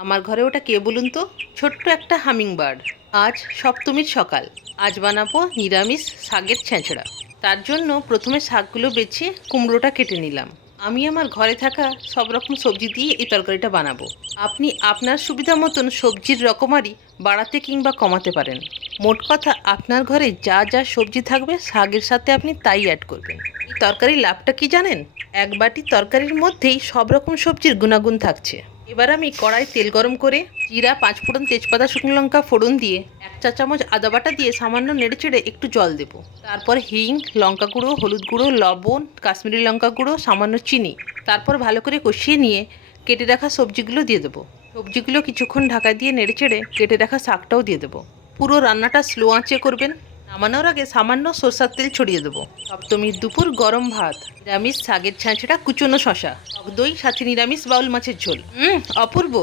আমার ঘরে ওটা কে বলুন তো? ছোট্ট একটা হামিং বার্ড আজ সপ্তমীর সকাল। আজ বানাবো নিরামিষ শাকের ছেঁচড়া। তার জন্য প্রথমে শাকগুলো বেছে কুমড়োটা কেটে নিলাম। আমি আমার ঘরে থাকা সব রকম সবজি দিয়ে এই তরকারিটা বানাবো। আপনি আপনার সুবিধা মতন সবজির রকমারি বাড়াতে কিংবা কমাতে পারেন। মোট কথা, আপনার ঘরে যা যা সবজি থাকবে শাকের সাথে আপনি তাই অ্যাড করবেন। এই তরকারির লাভটা কি জানেন? এক বাটি তরকারির মধ্যেই সব রকম সবজির গুণাগুণ থাকছে। এবার আমি কড়াই তেল গরম করে জিরা পাঁচ ফোড়ন তেজপাতা, শুকনো লঙ্কা ফোড়ন দিয়ে এক চা চামচ আদা বাটা দিয়ে সামান্য নেড়ে চেড়ে একটু জল দেবো। তারপর হিং, লঙ্কা গুঁড়ো, হলুদ গুঁড়ো, লবণ, কাশ্মীরি লঙ্কা গুঁড়ো, সামান্য চিনি। তারপর ভালো করে কষিয়ে নিয়ে কেটে রাখা সবজিগুলো দিয়ে দেবো। সবজিগুলো কিছুক্ষণ ঢাকা দিয়ে নেড়ে চেড়ে কেটে রাখা শাকটাও দিয়ে দেবো। পুরো রান্নাটা স্লো আঁচে করবেন। নামানোর আগে সামান্য সরষার তেল ছড়িয়ে দেবো। সপ্তমীর দুপুর গরম ভাত, নিরামিষ শাগের ছাঁচড়া কুচনো শশা দই, সাথে নিরামিষ বাউল মাছের ঝোল। হুম অপূর্ব।